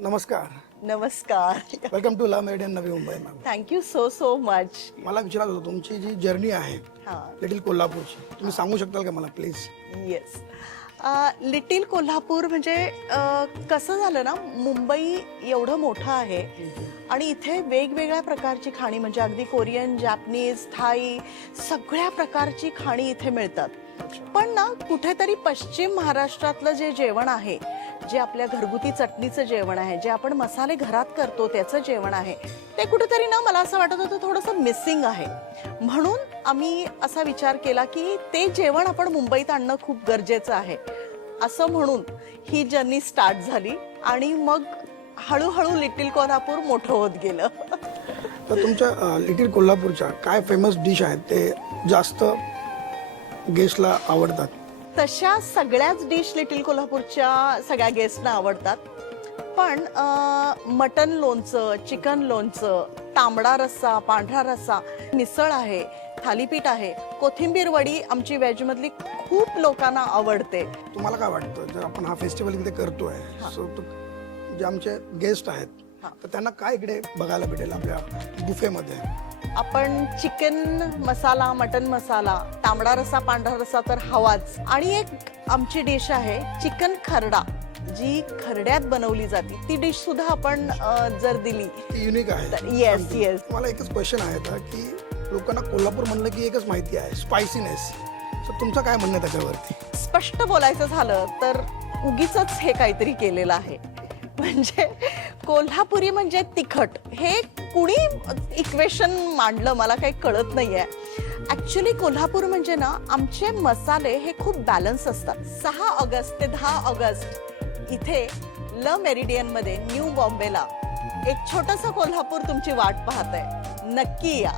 नमस्कार. नमस्कार. Welcome to ला meridian Navi Mumbai ma'am. Thank you so much. मला विचारायचं होतं तुमची जी जर्नी आहे हां. लिटिल कोल्हापूरची, तुम्ही सांगू शकताल का मला प्लीज? येस. लिटिल कोल्हापूर म्हणजे कसं झालं ना, मुंबई एवढं मोठं आहे आणि इथे वेगवेगळ्या प्रकारची खाणी म्हणजे अगदी कोरियन, जॅपनीज, थाई सगळ्या प्रकारची खाणी इथे मिळतात. पण ना कुठेतरी पश्चिम महाराष्ट्रातलं जे जेवण आहे, जे आपल्या घरगुती चटणीचं जेवण आहे, जे आपण मसाले घरात करतो त्याचं जेवण आहे, ते कुठेतरी ना मला असं वाटत होतं थोडंसं मिसिंग आहे. म्हणून आम्ही असा विचार केला की ते जेवण आपण मुंबईत आणणं खूप गरजेचं आहे. असं म्हणून ही जर्नी स्टार्ट झाली आणि मग हळूहळू लिटिल कोल्हापूर मोठं होत गेलं. तर तुमच्या लिटिल कोल्हापूरच्या काय फेमस डिश आहेत ते जास्त गेस्टला आवडतात? तशा सगळ्याच डिश लिटिल कोल्हापूरच्या सगळ्या गेस्टना आवडतात. पण मटन लोणचं, चिकन लोणचं, तांबडा रस्सा, पांढरा रस्सा, मिसळ आहे, थालीपीठ आहे, कोथिंबीर वडी आमची व्हेजमधली खूप लोकांना आवडते. तुम्हाला काय वाटतं जर आपण हा फेस्टिवल इथे करतोय, सो जे आमचे गेस्ट आहेत तर त्यांना काय इकडे बघायला भेटेल आपल्या बुफेमध्ये? आपण चिकन मसाला, मटन मसाला, तांबडा रस्सा, पांढरा रस्सा तर हवाच. आणि एक आमची डिश आहे चिकन खरडा, जी खरड्यात बनवली जाते. ती डिश सुद्धा आपण जर दिली ती युनिक आहे. Yes yes. मला एकच क्वेश्चन आहे की लोकांना कोल्हापूर म्हणलं की एकच माहिती आहे स्पायसीनेस. सो तुमचं काय म्हणणं आहे त्याच्यावरती? स्पष्ट बोलायचं झालं तर उगीचच हे काहीतरी केलेलं आहे. म्हणजे कोल्हापुरी म्हणजे तिखट, हे कुणी इक्वेशन मांडलं मला काही कळत नाहीये. ऍक्च्युली कोल्हापूर म्हणजे ना आमचे मसाले हे खूप बॅलन्स असतात. 6 ऑगस्ट ते 10 ऑगस्ट इथे ल मेरिडियन मध्ये न्यू बॉम्बेला एक छोटंसं कोल्हापूर तुमची वाट पाहत आहे. नक्की या.